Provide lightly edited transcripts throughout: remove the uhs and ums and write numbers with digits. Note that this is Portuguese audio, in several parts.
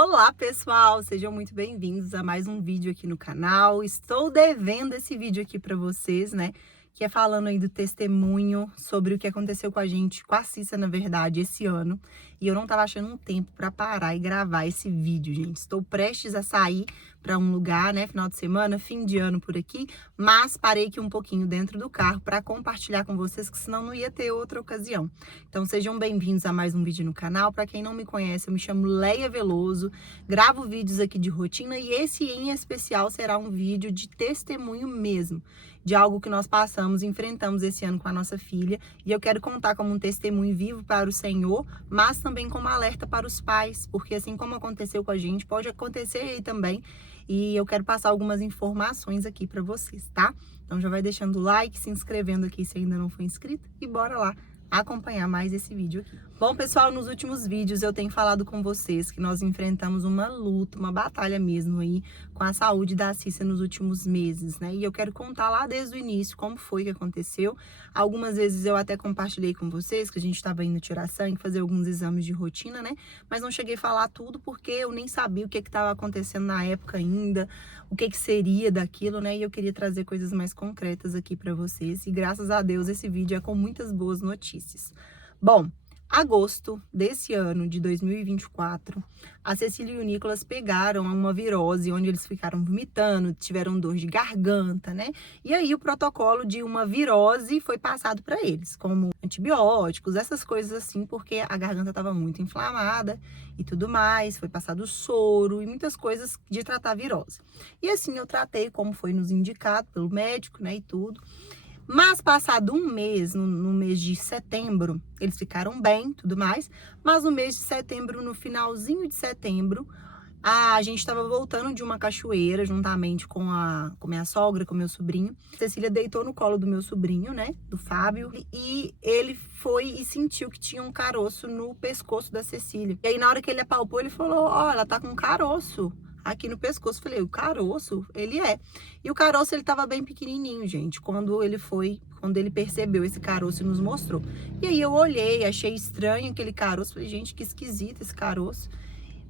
Olá, pessoal! Sejam muito bem-vindos a mais um vídeo aqui no canal. Estou devendo esse vídeo aqui para vocês, né? Que é falando aí do testemunho sobre o que aconteceu com a gente, com a Cissa, na verdade, esse ano. E eu não tava achando um tempo para parar e gravar esse vídeo, gente. Estou prestes a sair para um lugar, né? Final de semana, fim de ano por aqui. Mas parei aqui um pouquinho dentro do carro para compartilhar com vocês, que senão não ia ter outra ocasião. Então sejam bem-vindos a mais um vídeo no canal. Para quem não me conhece, eu me chamo Leia Veloso. Gravo vídeos aqui de rotina e esse em especial será um vídeo de testemunho mesmo, de algo que nós passamos, enfrentamos esse ano com a nossa filha, e eu quero contar como um testemunho vivo para o Senhor, mas também como alerta para os pais, porque assim como aconteceu com a gente, pode acontecer aí também, e eu quero passar algumas informações aqui para vocês, tá? Então já vai deixando o like, se inscrevendo aqui se ainda não for inscrito, e bora lá acompanhar mais esse vídeo aqui. Bom, pessoal, nos últimos vídeos eu tenho falado com vocês que nós enfrentamos uma luta, uma batalha mesmo aí com a saúde da Cissa nos últimos meses, né? E eu quero contar lá desde o início como foi que aconteceu. Algumas vezes eu até compartilhei com vocês que a gente estava indo tirar sangue, fazer alguns exames de rotina, né? Mas não cheguei a falar tudo porque eu nem sabia o que estava acontecendo na época ainda, o que seria daquilo, né? E eu queria trazer coisas mais concretas aqui para vocês. E graças a Deus esse vídeo é com muitas boas notícias. Bom, agosto desse ano de 2024, a Cecília e o Nicolas pegaram uma virose, onde eles ficaram vomitando, tiveram dor de garganta, né? E aí o protocolo de uma virose foi passado para eles, como antibióticos, essas coisas assim, porque a garganta estava muito inflamada e tudo mais, foi passado soro e muitas coisas de tratar a virose. E assim eu tratei como foi nos indicado pelo médico, né, e tudo. Mas passado um mês, no mês de setembro, eles ficaram bem, tudo mais. Mas no mês de setembro, no finalzinho de setembro, a gente estava voltando de uma cachoeira, juntamente com a minha sogra, com meu sobrinho. Cecília deitou no colo do meu sobrinho, né, do Fábio, e ele foi e sentiu que tinha um caroço no pescoço da Cecília. E aí, na hora que ele apalpou, ele falou, ó, ela tá com um caroço aqui no pescoço. Falei, o caroço? Ele é. E o caroço, ele tava bem pequenininho, gente, quando ele percebeu esse caroço e nos mostrou. E aí eu olhei, achei estranho aquele caroço, falei, gente, que esquisito esse caroço.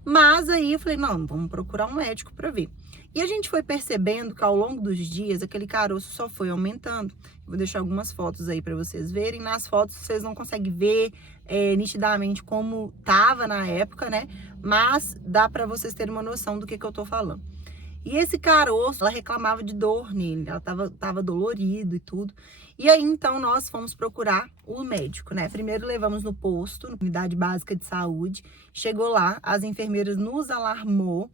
Mas aí eu falei, não, vamos procurar um médico para ver. E a gente foi percebendo que ao longo dos dias, aquele caroço só foi aumentando. Vou deixar algumas fotos aí para vocês verem. Nas fotos vocês não conseguem ver nitidamente como tava na época, né? Mas dá para vocês terem uma noção do que eu tô falando. E esse caroço, ela reclamava de dor nele, ela tava dolorido e tudo. E aí, então, nós fomos procurar o médico, né? Primeiro levamos no posto, na unidade básica de saúde. Chegou lá, as enfermeiras nos alarmou,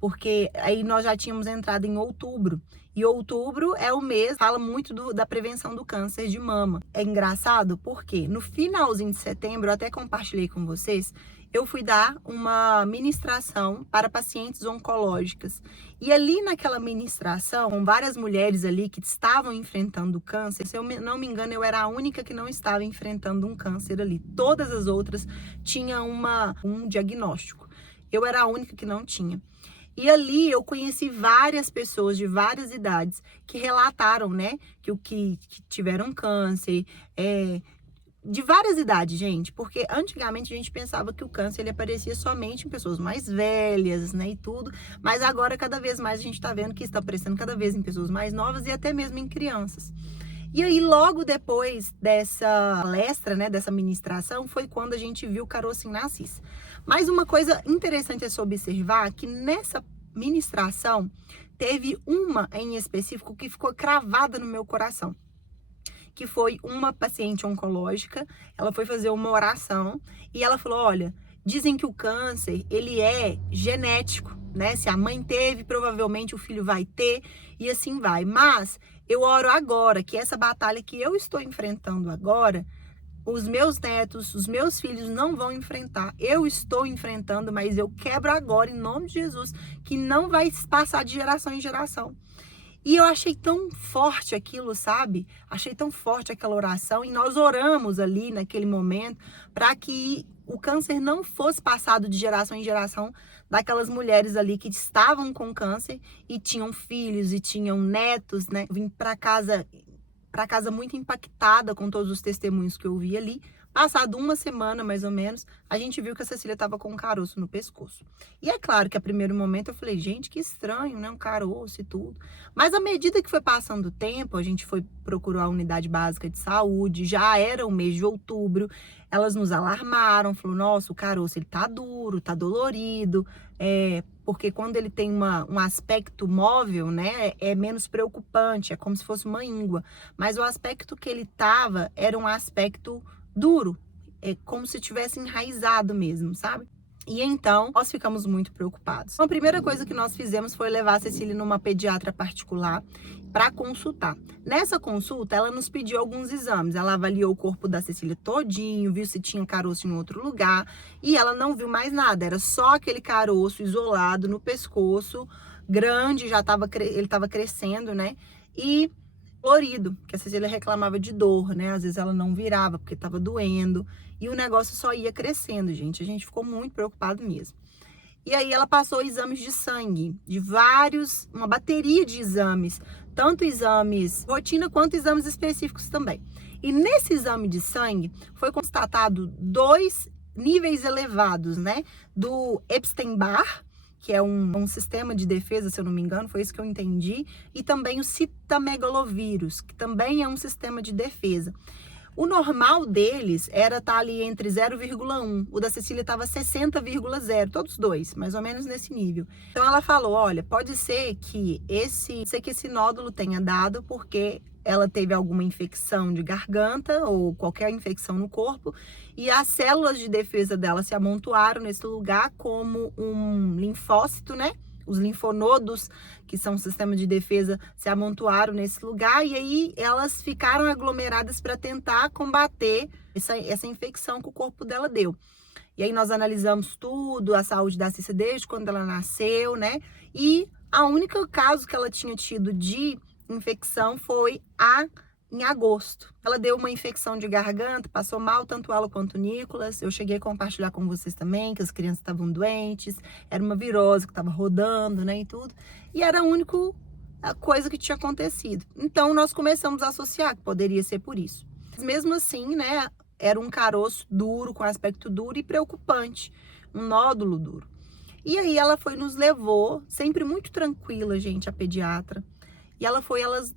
porque aí nós já tínhamos entrado em outubro. E outubro é o mês, fala muito da prevenção do câncer de mama. É engraçado porque no finalzinho de setembro, eu até compartilhei com vocês, eu fui dar uma ministração para pacientes oncológicas. E ali naquela ministração, com várias mulheres ali que estavam enfrentando câncer, se eu não me engano, eu era a única que não estava enfrentando um câncer ali. Todas as outras tinham um diagnóstico. Eu era a única que não tinha. E ali eu conheci várias pessoas de várias idades que relataram, né, que tiveram câncer, de várias idades, gente, porque antigamente a gente pensava que o câncer ele aparecia somente em pessoas mais velhas, né, e tudo, mas agora cada vez mais a gente tá vendo que está aparecendo cada vez em pessoas mais novas e até mesmo em crianças. E aí, logo depois dessa palestra, né, dessa ministração, foi quando a gente viu o carocinho na Cissa. Mas uma coisa interessante é se observar que nessa ministração teve uma em específico que ficou cravada no meu coração, que foi uma paciente oncológica. Ela foi fazer uma oração e ela falou, olha, dizem que o câncer, ele é genético, né? Se a mãe teve, provavelmente o filho vai ter e assim vai. Mas eu oro agora que essa batalha que eu estou enfrentando agora, os meus netos, os meus filhos não vão enfrentar. Eu estou enfrentando, mas eu quebro agora, em nome de Jesus, que não vai passar de geração em geração. E eu achei tão forte aquilo, sabe? Achei tão forte aquela oração. E nós oramos ali naquele momento para que o câncer não fosse passado de geração em geração daquelas mulheres ali que estavam com câncer e tinham filhos e tinham netos, né? Vim para casa para casa muito impactada com todos os testemunhos que eu vi ali. Passado uma semana, mais ou menos, a gente viu que a Cecília estava com um caroço no pescoço. E é claro que a primeiro momento eu falei, gente, que estranho, né? Um caroço e tudo. Mas à medida que foi passando o tempo, a gente foi procurar a unidade básica de saúde, já era o mês de outubro, elas nos alarmaram, falou, nossa, o caroço, ele tá duro, tá dolorido, porque quando ele tem um aspecto móvel, né, é menos preocupante, é como se fosse uma íngua. Mas o aspecto que ele tava era um aspecto duro, é como se tivesse enraizado mesmo, sabe? E então, nós ficamos muito preocupados. Então, a primeira coisa que nós fizemos foi levar a Cecília numa pediatra particular para consultar. Nessa consulta, ela nos pediu alguns exames. Ela avaliou o corpo da Cecília todinho, viu se tinha caroço em outro lugar e ela não viu mais nada. Era só aquele caroço isolado no pescoço, grande, ele estava crescendo, né? E dolorido, que a Cecília reclamava de dor, né? Às vezes ela não virava porque estava doendo e o negócio só ia crescendo, gente. A gente ficou muito preocupado mesmo. E aí ela passou exames de sangue, uma bateria de exames, tanto exames rotina quanto exames específicos também. E nesse exame de sangue foi constatado 2 níveis elevados, né? Do Epstein-Barr, que é um sistema de defesa, se eu não me engano, foi isso que eu entendi, e também o citamegalovírus, que também é um sistema de defesa. O normal deles era estar ali entre 0,1, o da Cecília estava 60,0, todos dois, mais ou menos nesse nível. Então ela falou, olha, pode ser que esse nódulo tenha dado porque ela teve alguma infecção de garganta ou qualquer infecção no corpo e as células de defesa dela se amontoaram nesse lugar como um linfócito, né? Os linfonodos, que são um sistema de defesa, se amontoaram nesse lugar e aí elas ficaram aglomeradas para tentar combater essa infecção que o corpo dela deu. E aí nós analisamos tudo, a saúde da Cissa desde quando ela nasceu, né? E a única caso que ela tinha tido de infecção foi em agosto. Ela deu uma infecção de garganta, passou mal, tanto ela quanto o Nicolas. Eu cheguei a compartilhar com vocês também, que as crianças estavam doentes, era uma virose que estava rodando, né, e tudo. E era a única coisa que tinha acontecido. Então, nós começamos a associar que poderia ser por isso. Mas mesmo assim, né, era um caroço duro, com aspecto duro e preocupante, um nódulo duro. E aí ela nos levou, sempre muito tranquila, gente, a pediatra. E ela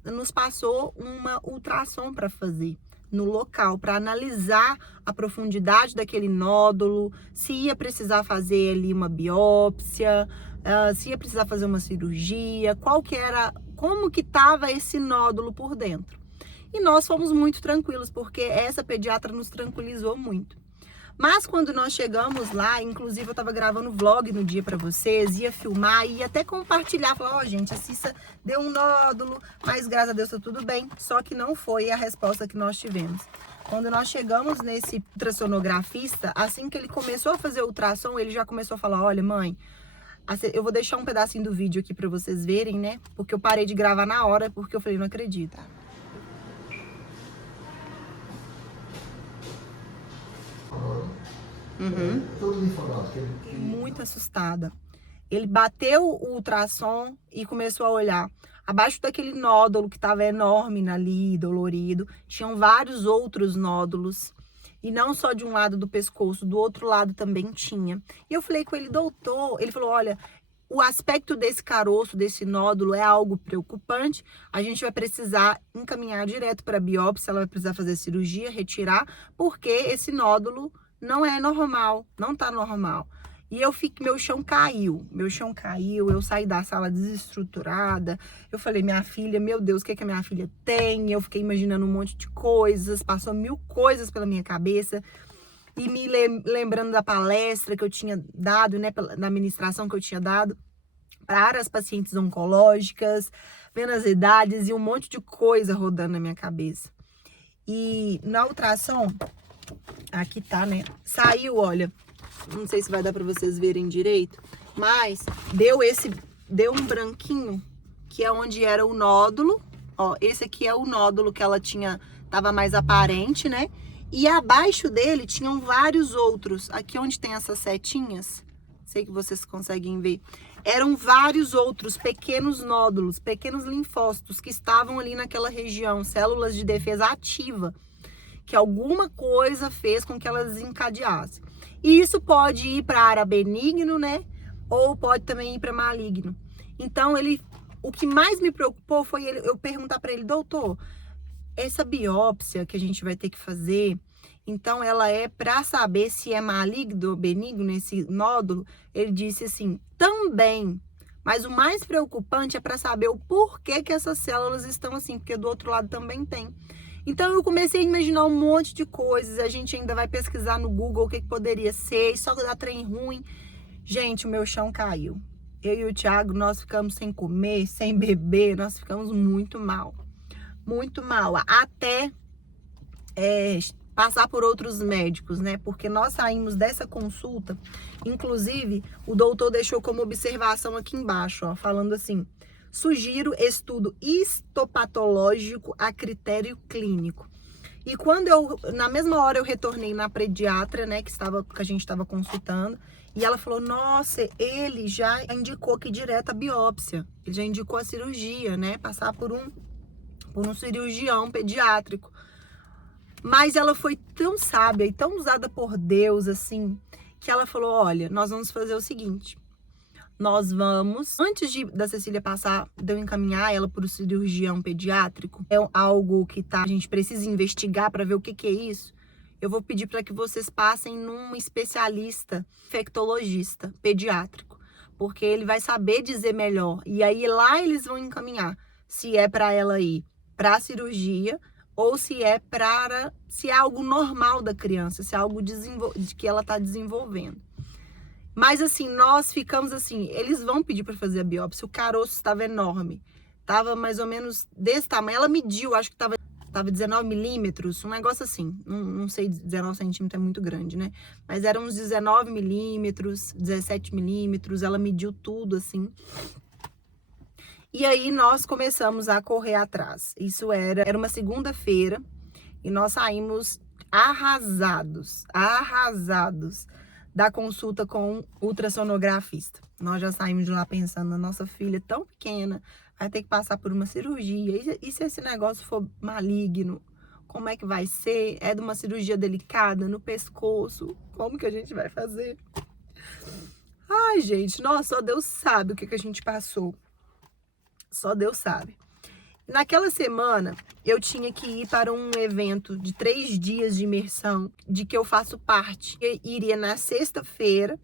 nos passou uma ultrassom para fazer no local, para analisar a profundidade daquele nódulo, se ia precisar fazer ali uma biópsia, se ia precisar fazer uma cirurgia, como que estava esse nódulo por dentro. E nós fomos muito tranquilos, porque essa pediatra nos tranquilizou muito. Mas quando nós chegamos lá, inclusive eu tava gravando vlog no dia pra vocês, ia filmar, ia até compartilhar, falar, ó, gente, a Cissa deu um nódulo, mas graças a Deus tá tudo bem. Só que não foi a resposta que nós tivemos. Quando nós chegamos nesse ultrassonografista, assim que ele começou a fazer o ultrassom, ele já começou a falar, olha, mãe, eu vou deixar um pedacinho do vídeo aqui pra vocês verem, né? Porque eu parei de gravar na hora, porque eu falei, não acredito. Muito assustada. Ele bateu o ultrassom e começou a olhar. Abaixo daquele nódulo que estava enorme ali, dolorido, tinham vários outros nódulos. E não só de um lado do pescoço, do outro lado também tinha. E eu falei com ele, doutor, ele falou, olha, o aspecto desse caroço, desse nódulo é algo preocupante. A gente vai precisar encaminhar direto para a biópsia, ela vai precisar fazer cirurgia, retirar, porque esse nódulo não é normal, não tá normal. E meu chão caiu, eu saí da sala desestruturada. Eu falei, minha filha, meu Deus, o que a minha filha tem? Eu fiquei imaginando um monte de coisas, passou 1000 coisas pela minha cabeça. E me lembrando da palestra que eu tinha dado, né, na ministração que eu tinha dado para as pacientes oncológicas, vendo as idades e um monte de coisa rodando na minha cabeça. E na ultrassom, aqui tá, né, saiu, olha, não sei se vai dar para vocês verem direito, mas deu um branquinho, que é onde era o nódulo, ó, esse aqui é o nódulo que ela tava mais aparente, né? E abaixo dele tinham vários outros. Aqui onde tem essas setinhas, sei que vocês conseguem ver. Eram vários outros pequenos nódulos, pequenos linfócitos que estavam ali naquela região, células de defesa ativa, que alguma coisa fez com que elas desencadeassem. E isso pode ir para a área benigno, né? Ou pode também ir para maligno. Então, o que mais me preocupou foi eu perguntar para ele, doutor, essa biópsia que a gente vai ter que fazer, então ela é para saber se é maligno ou benigno esse nódulo? Ele disse assim, também, mas o mais preocupante é para saber o porquê que essas células estão assim, porque do outro lado também tem. Então eu comecei a imaginar um monte de coisas, a gente ainda vai pesquisar no Google o que poderia ser, só dá trem ruim. Gente, o meu chão caiu. Eu e o Thiago, nós ficamos sem comer, sem beber, nós ficamos muito mal. Muito mal, até passar por outros médicos, né? Porque nós saímos dessa consulta, inclusive, o doutor deixou como observação aqui embaixo, ó, falando assim, sugiro estudo histopatológico a critério clínico. E quando na mesma hora eu retornei na pediatra, né, que a gente estava consultando, e ela falou, nossa, ele já indicou que direto a biópsia, ele já indicou a cirurgia, né, passar por um cirurgião pediátrico. Mas ela foi tão sábia e tão usada por Deus, assim, que ela falou, olha, nós vamos fazer o seguinte, nós vamos, antes da Cecília passar, de eu encaminhar ela para o cirurgião pediátrico, é algo que a gente precisa investigar para ver o que é isso, eu vou pedir para que vocês passem num especialista infectologista pediátrico, porque ele vai saber dizer melhor, e aí lá eles vão encaminhar se é para ela ir para a cirurgia ou se é algo normal da criança, se é algo que ela está desenvolvendo. Mas assim, nós ficamos assim, eles vão pedir para fazer a biópsia, o caroço estava enorme, estava mais ou menos desse tamanho, ela mediu, acho que estava 19 milímetros, um negócio assim, não sei, 19 centímetros é muito grande, né? Mas eram uns 19 milímetros, 17 milímetros, ela mediu tudo assim. E aí nós começamos a correr atrás. Isso era uma segunda-feira e nós saímos arrasados da consulta com o ultrassonografista. Nós já saímos de lá pensando na nossa filha tão pequena, vai ter que passar por uma cirurgia. E se esse negócio for maligno? Como é que vai ser? É de uma cirurgia delicada no pescoço? Como que a gente vai fazer? Ai, gente, nossa, só Deus sabe o que a gente passou. Só Deus sabe. Naquela semana, eu tinha que ir para um evento de 3 dias de imersão, de que eu faço parte. Eu iria na sexta-feira,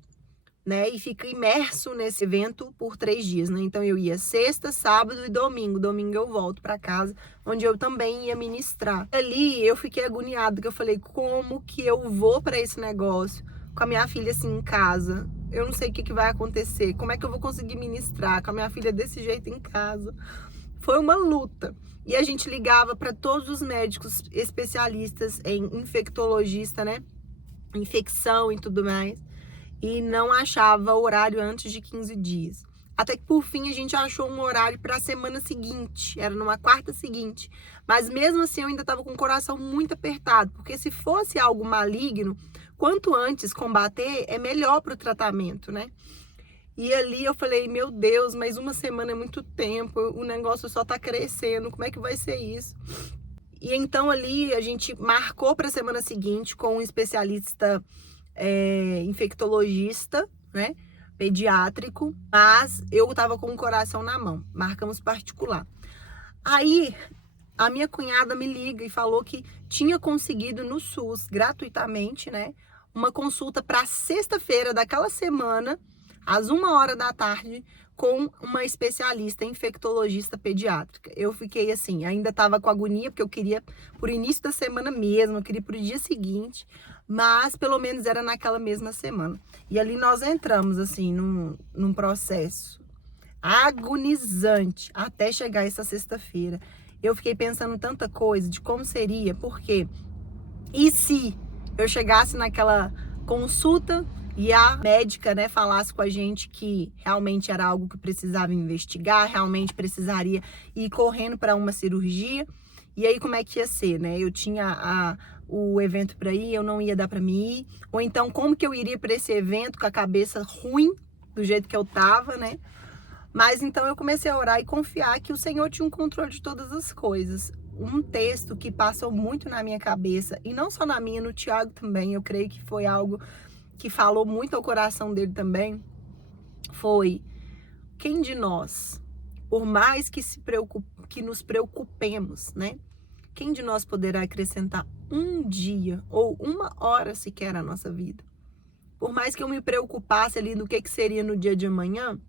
né, e fica imerso nesse evento por 3 dias, né? Então, eu ia sexta, sábado e domingo. Domingo eu volto para casa, onde eu também ia ministrar. Ali, eu fiquei agoniada, porque eu falei, como que eu vou para esse negócio com a minha filha assim em casa? Eu não sei o que vai acontecer, como é que eu vou conseguir ministrar com a minha filha desse jeito em casa? Foi uma luta. E a gente ligava para todos os médicos especialistas em infectologista, né? Infecção e tudo mais. E não achava horário antes de 15 dias. Até que por fim a gente achou um horário para a semana seguinte, era numa quarta seguinte. Mas mesmo assim eu ainda estava com o coração muito apertado, porque se fosse algo maligno, quanto antes combater é melhor para o tratamento, né? E ali eu falei, meu Deus, mas uma semana é muito tempo, o negócio só tá crescendo, como é que vai ser isso? E então ali a gente marcou para a semana seguinte com um especialista infectologista, né? Pediátrico, mas eu tava com o coração na mão, marcamos particular. Aí a minha cunhada me liga e falou que tinha conseguido no SUS, gratuitamente, né? Uma consulta para sexta-feira daquela semana, às 1h da tarde, com uma especialista infectologista pediátrica. Eu fiquei assim, ainda estava com agonia, porque eu queria por início da semana mesmo, eu queria por dia seguinte, mas pelo menos era naquela mesma semana. E ali nós entramos, assim, num processo agonizante até chegar essa sexta-feira. Eu fiquei pensando tanta coisa de como seria, porque e se eu chegasse naquela consulta e a médica, né, falasse com a gente que realmente era algo que precisava investigar, realmente precisaria ir correndo para uma cirurgia, e aí como é que ia ser, né? Eu tinha o evento para ir, eu não ia dar para mim ir. Ou então, como que eu iria para esse evento com a cabeça ruim, do jeito que eu tava, né? Mas então eu comecei a orar e confiar que o Senhor tinha um controle de todas as coisas. Um texto que passou muito na minha cabeça, e não só na minha, no Tiago também, eu creio que foi algo que falou muito ao coração dele também, foi: quem de nós, por mais que nos preocupemos, né? Quem de nós poderá acrescentar um dia ou uma hora sequer à nossa vida? Por mais que eu me preocupasse ali no que seria no dia de amanhã,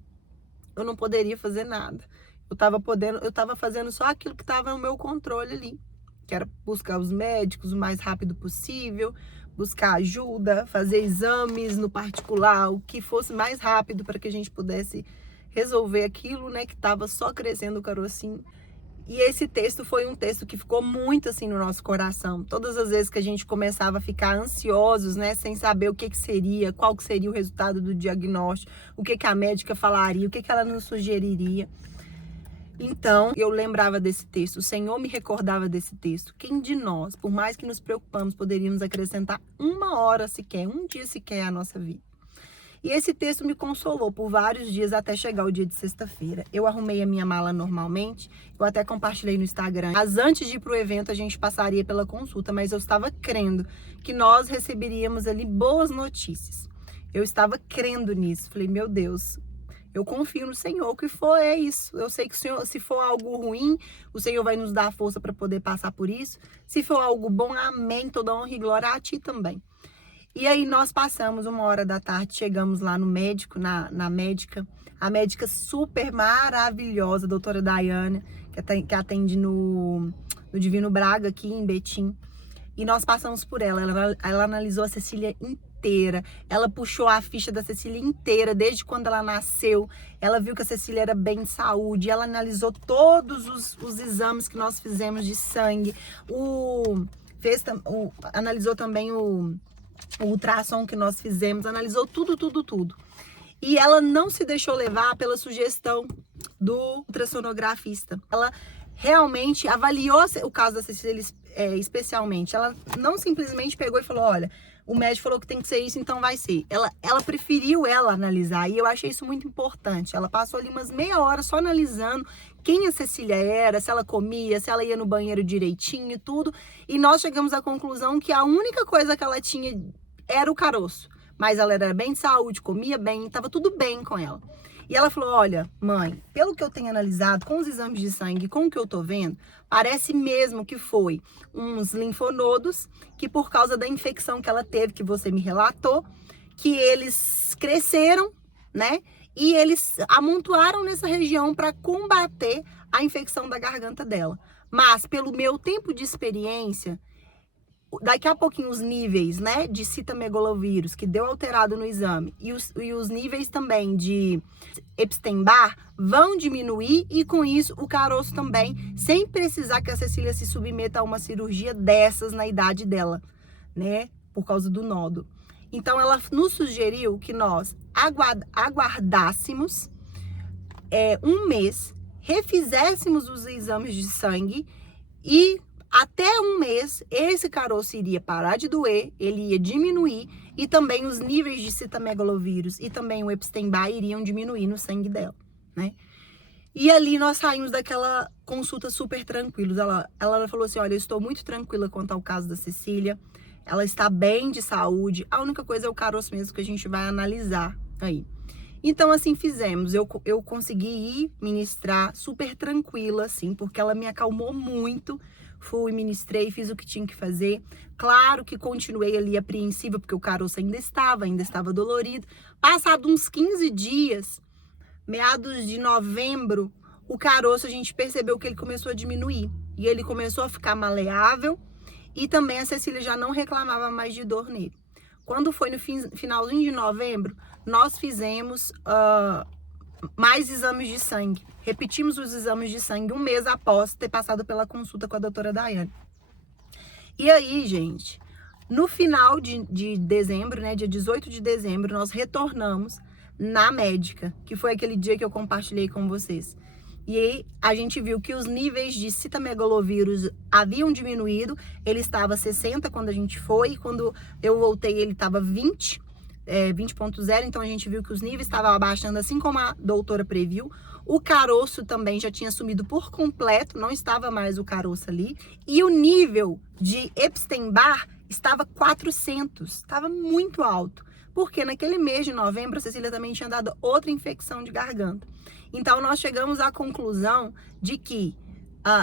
eu não poderia fazer nada. Eu estava fazendo só aquilo que estava no meu controle ali, que era buscar os médicos o mais rápido possível, buscar ajuda, fazer exames no particular, o que fosse mais rápido para que a gente pudesse resolver aquilo, né, que estava só crescendo o carocinho. E esse texto foi um texto que ficou muito assim no nosso coração. Todas as vezes que a gente começava a ficar ansiosos, né, sem saber o que seria, qual que seria o resultado do diagnóstico, o que a médica falaria, o que ela nos sugeriria. Então, eu lembrava desse texto, o Senhor me recordava desse texto. Quem de nós, por mais que nos preocupamos, poderíamos acrescentar uma hora sequer, um dia sequer à nossa vida? E esse texto me consolou por vários dias até chegar o dia de sexta-feira. Eu arrumei a minha mala normalmente, eu até compartilhei no Instagram. Mas antes de ir para o evento, a gente passaria pela consulta, mas eu estava crendo que nós receberíamos ali boas notícias. Eu estava crendo nisso. Falei, meu Deus, eu confio no Senhor, o que for é isso. Eu sei que o Senhor, se for algo ruim, o Senhor vai nos dar força para poder passar por isso. Se for algo bom, amém, toda honra e glória a Ti também. E aí nós passamos 1h da tarde, chegamos lá no médico, na médica, a médica super maravilhosa, a doutora Daiane, que atende no Divino Braga, aqui em Betim. E nós passamos por ela analisou a Cecília inteira, ela puxou a ficha da Cecília inteira, desde quando ela nasceu, ela viu que a Cecília era bem de saúde, ela analisou todos os exames que nós fizemos de sangue, analisou também o ultrassom que nós fizemos, analisou tudo. E ela não se deixou levar pela sugestão do ultrassonografista. Ela realmente avaliou o caso da Cecília especialmente. Ela não simplesmente pegou e falou, olha, o médico falou que tem que ser isso, então vai ser. Ela preferiu analisar, e eu achei isso muito importante. Ela passou ali umas meia hora só analisando quem a Cecília era, se ela comia, se ela ia no banheiro direitinho e tudo. E nós chegamos à conclusão que a única coisa que ela tinha era o caroço. Mas ela era bem de saúde, comia bem, estava tudo bem com ela. E ela falou, olha, mãe, pelo que eu tenho analisado, com os exames de sangue, com o que eu tô vendo, parece mesmo que foi uns linfonodos, que por causa da infecção que ela teve, que você me relatou, que eles cresceram, né? E eles amontoaram nessa região para combater a infecção da garganta dela. Mas, pelo meu tempo de experiência, daqui a pouquinho os níveis, né, de citomegalovírus que deu alterado no exame e os níveis também de Epstein-Barr vão diminuir, e com isso o caroço também, sem precisar que a Cecília se submeta a uma cirurgia dessas na idade dela, né, por causa do nódulo. Então ela nos sugeriu que nós aguardássemos um mês, refizéssemos os exames de sangue, e até um mês, esse caroço iria parar de doer, ele ia diminuir, e também os níveis de citomegalovírus e também o Epstein-Barr iriam diminuir no sangue dela, né? E ali nós saímos daquela consulta super tranquilos. Ela falou assim, olha, eu estou muito tranquila quanto ao caso da Cecília, ela está bem de saúde, a única coisa é o caroço mesmo que a gente vai analisar aí. Então, assim, fizemos. Eu consegui ir ministrar super tranquila, assim, porque ela me acalmou muito. Fui, ministrei, fiz o que tinha que fazer. Claro que continuei ali apreensiva, porque o caroço ainda estava dolorido. Passado uns 15 dias, meados de novembro, o caroço, a gente percebeu que ele começou a diminuir. E ele começou a ficar maleável, e também a Cecília já não reclamava mais de dor nele. Quando foi no finalzinho de novembro, nós fizemos mais exames de sangue. Repetimos os exames de sangue um mês após ter passado pela consulta com a doutora Daiane. E aí, gente, no final de dezembro, né, dia 18 de dezembro, nós retornamos na médica, que foi aquele dia que eu compartilhei com vocês. E aí a gente viu que os níveis de citomegalovírus haviam diminuído. Ele estava 60 quando a gente foi, e quando eu voltei ele estava 20.0, então a gente viu que os níveis estavam abaixando, assim como a doutora previu. O caroço também já tinha sumido por completo, não estava mais o caroço ali. E o nível de Epstein-Barr estava 400, estava muito alto. Porque naquele mês de novembro a Cecília também tinha dado outra infecção de garganta. Então nós chegamos à conclusão de que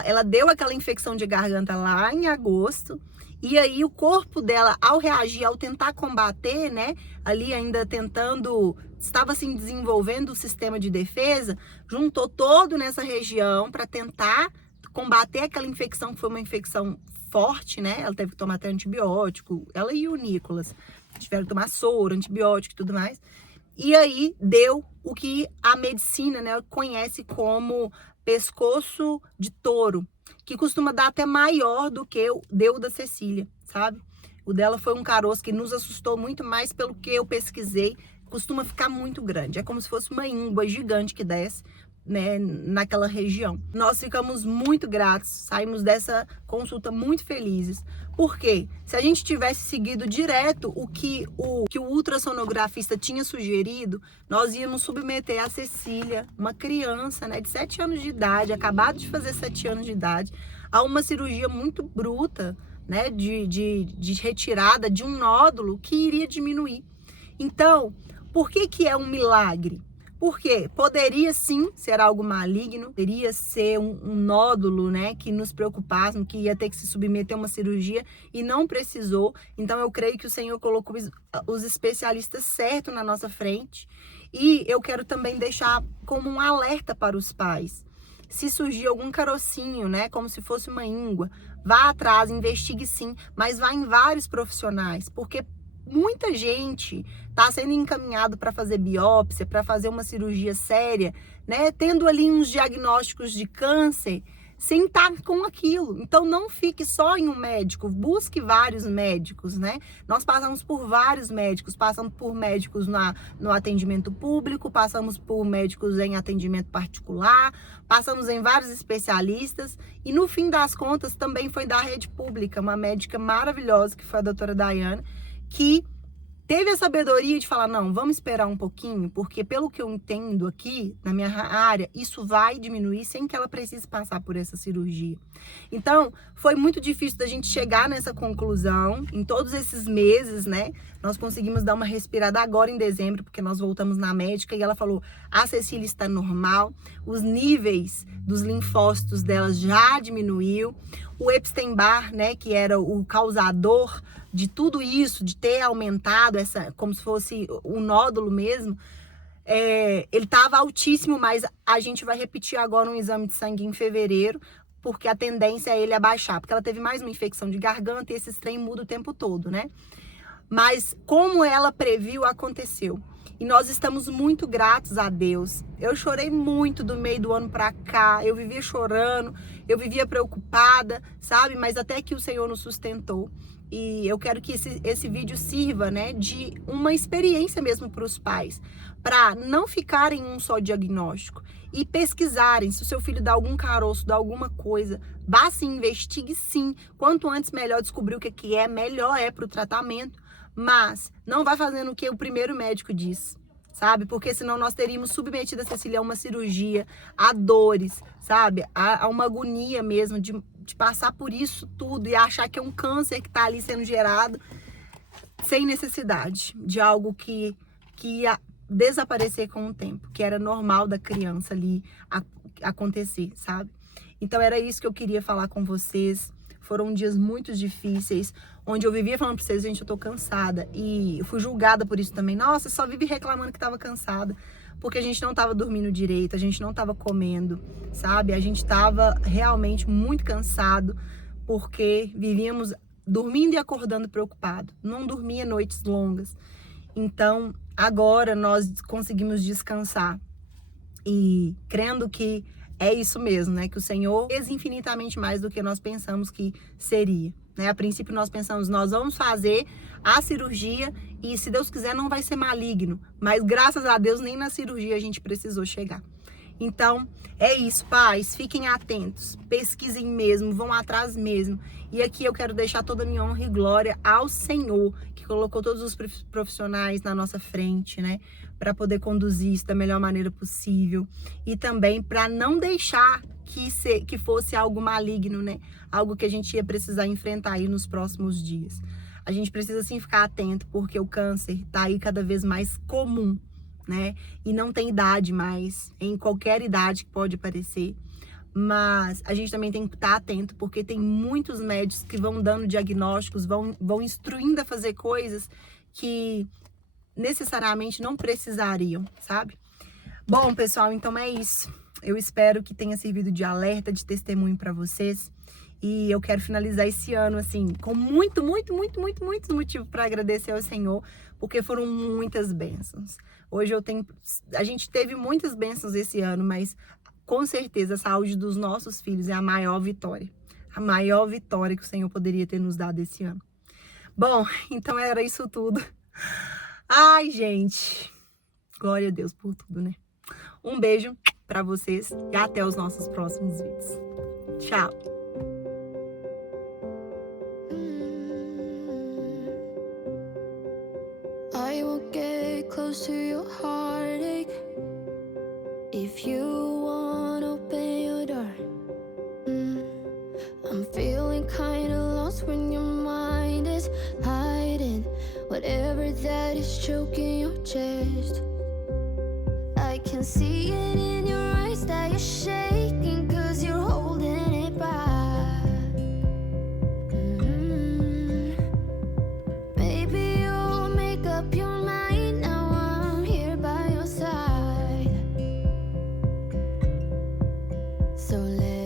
ela deu aquela infecção de garganta lá em agosto, e aí o corpo dela, ao reagir, ao tentar combater, né, ali ainda tentando, estava assim desenvolvendo o sistema de defesa, juntou todo nessa região para tentar combater aquela infecção, que foi uma infecção forte, né? Ela teve que tomar até antibiótico, ela e o Nicolas tiveram que tomar soro, antibiótico e tudo mais. E aí deu o que a medicina, né, conhece como pescoço de touro, que costuma dar até maior do que deu o da Cecília, sabe? O dela foi um caroço que nos assustou muito mais pelo que eu pesquisei. Costuma ficar muito grande, é como se fosse uma íngua gigante que desce, né, naquela região. Nós ficamos muito gratos, saímos dessa consulta muito felizes. Por quê? Se a gente tivesse seguido direto o que o ultrassonografista tinha sugerido, nós íamos submeter a Cecília, uma criança, né, de 7 anos de idade, acabado de fazer 7 anos de idade, a uma cirurgia muito bruta, né, de retirada de um nódulo que iria diminuir. Então, por que é um milagre? Porque poderia sim ser algo maligno, poderia ser um nódulo, né, que nos preocupasse, que ia ter que se submeter a uma cirurgia, e não precisou. Então eu creio que o Senhor colocou os especialistas certos na nossa frente. E eu quero também deixar como um alerta para os pais. Se surgir algum carocinho, né, como se fosse uma íngua, vá atrás, investigue sim, mas vá em vários profissionais, porque muita gente está sendo encaminhado para fazer biópsia, para fazer uma cirurgia séria, né? Tendo ali uns diagnósticos de câncer, sem estar com aquilo. Então não fique só em um médico, busque vários médicos, né? Nós passamos por vários médicos, passamos por médicos no atendimento público, passamos por médicos em atendimento particular, passamos em vários especialistas, e no fim das contas também foi da rede pública, uma médica maravilhosa, que foi a doutora Daiane, que teve a sabedoria de falar, não, vamos esperar um pouquinho, porque pelo que eu entendo aqui, na minha área, isso vai diminuir sem que ela precise passar por essa cirurgia. Então, foi muito difícil da gente chegar nessa conclusão, em todos esses meses, né? Nós conseguimos dar uma respirada agora em dezembro, porque nós voltamos na médica e ela falou, a Cecília está normal, os níveis dos linfócitos dela já diminuiu, o Epstein-Barr, né, que era o causador de tudo isso, de ter aumentado essa, como se fosse o nódulo mesmo, ele estava altíssimo, mas a gente vai repetir agora um exame de sangue em fevereiro, porque a tendência é ele abaixar, porque ela teve mais uma infecção de garganta e esse trem muda o tempo todo, né? Mas como ela previu, aconteceu. E nós estamos muito gratos a Deus. Eu chorei muito do meio do ano para cá, eu vivia chorando, eu vivia preocupada, sabe? Mas até que o Senhor nos sustentou. E eu quero que esse vídeo sirva, né, de uma experiência mesmo para os pais, para não ficarem em um só diagnóstico e pesquisarem. Se o seu filho dá algum caroço, dá alguma coisa, vá sim, investigue sim. Quanto antes melhor descobrir o que é, melhor é para o tratamento. Mas não vai fazendo o que o primeiro médico diz, sabe? Porque senão nós teríamos submetido a Cecília a uma cirurgia, a dores, sabe? A uma agonia mesmo de passar por isso tudo e achar que é um câncer que está ali sendo gerado sem necessidade de algo que ia desaparecer com o tempo, que era normal da criança ali acontecer, sabe? Então era isso que eu queria falar com vocês. Foram dias muito difíceis, onde eu vivia falando pra vocês, gente, eu tô cansada. E eu fui julgada por isso também. Nossa, só vive reclamando que tava cansada. Porque a gente não tava dormindo direito, a gente não tava comendo, sabe? A gente tava realmente muito cansado, porque vivíamos dormindo e acordando preocupado. Não dormia noites longas. Então, agora nós conseguimos descansar. E crendo que é isso mesmo, né? Que o Senhor fez infinitamente mais do que nós pensamos que seria, né? A princípio nós pensamos, nós vamos fazer a cirurgia e se Deus quiser não vai ser maligno. Mas graças a Deus nem na cirurgia a gente precisou chegar. Então, é isso, pais, fiquem atentos, pesquisem mesmo, vão atrás mesmo. E aqui eu quero deixar toda a minha honra e glória ao Senhor, que colocou todos os profissionais na nossa frente, né? Para poder conduzir isso da melhor maneira possível. E também para não deixar que fosse algo maligno, né? Algo que a gente ia precisar enfrentar aí nos próximos dias. A gente precisa sim ficar atento, porque o câncer tá aí cada vez mais comum, né? E não tem idade mais, em qualquer idade que pode aparecer. Mas a gente também tem que estar atento, porque tem muitos médicos que vão dando diagnósticos, vão instruindo a fazer coisas que necessariamente não precisariam, sabe? Bom, pessoal, então é isso. Eu espero que tenha servido de alerta, de testemunho para vocês. E eu quero finalizar esse ano, assim, com muito motivo para agradecer ao Senhor, porque foram muitas bênçãos. Hoje a gente teve muitas bênçãos esse ano, mas com certeza a saúde dos nossos filhos é a maior vitória. A maior vitória que o Senhor poderia ter nos dado esse ano. Bom, então era isso tudo. Ai, gente, glória a Deus por tudo, né? Um beijo para vocês e até os nossos próximos vídeos. Tchau! I will get close to your heartache if you won't open your door. I'm feeling kinda lost when your mind is hiding whatever that is choking your chest. I can see it in your eyes that you're shaking 'cause you're holding it back. Maybe you'll make up your mind, now I'm here by your side. So let